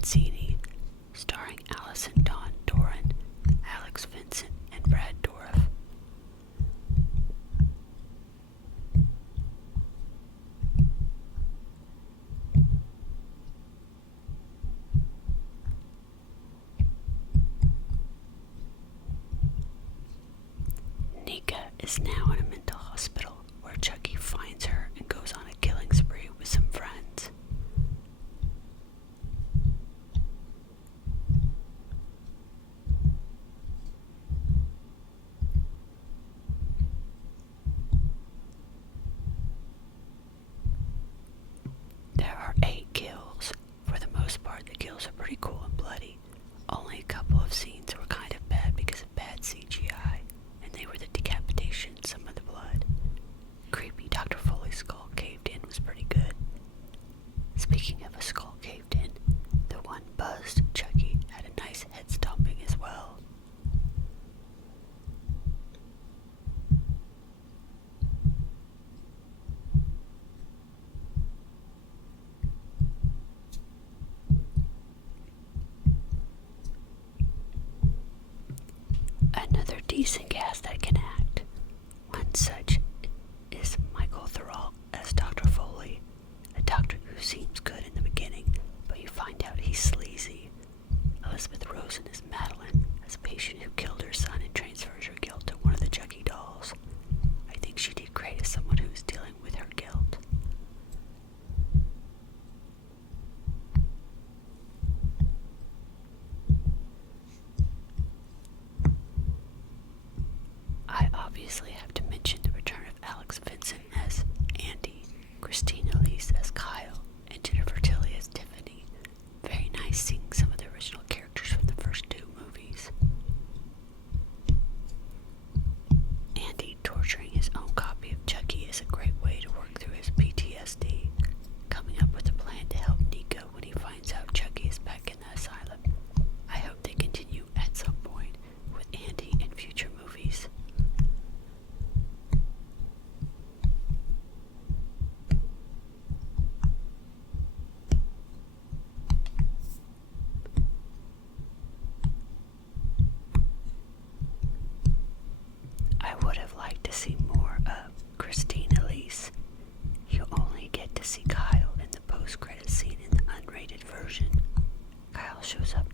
Mancini, starring Allison Dawn Doran, Alex Vincent, and Brad Dourif. Nika is now in a mental hospital where Chucky finds her and goes on a killing spree with some friends. There are 8 kills. For the most part, the kills are pretty cool and bloody. Only a couple of scenes were kind of bad because of bad CGI, and they were the decapitation, some of the blood. Creepy Dr. Foley's skull caved in was pretty good. Speaking of a skull caved in, the one buzzed Chucky had a nice head stomping as well. Another decent cast that can act. One such is Michael Thurall as Dr. Foley, a doctor who seems good in the beginning, but you find out he's sleazy. Elizabeth Rosen as Madeline, as a patient who killed her son and transfers her guilt to one of the Chucky dolls. I think she did great as someone who's dealing with her guilt. I obviously have to mention the return of Alex Vincent as Andy, Christina Elise as Kyle, and Jennifer Tilly as Tiffany. Very nice seeing some of the original characters from the first 2 movies. Andy torturing his own copy of Chucky is a great way to work through his PTSD, coming up with a plan to help Nico when he finds out Chucky is back in the asylum. I hope they continue at some point with Andy in future movies. I would have liked to see more of Christine Elise. You only get to see Kyle in the post-credit scene in the unrated version. Kyle shows up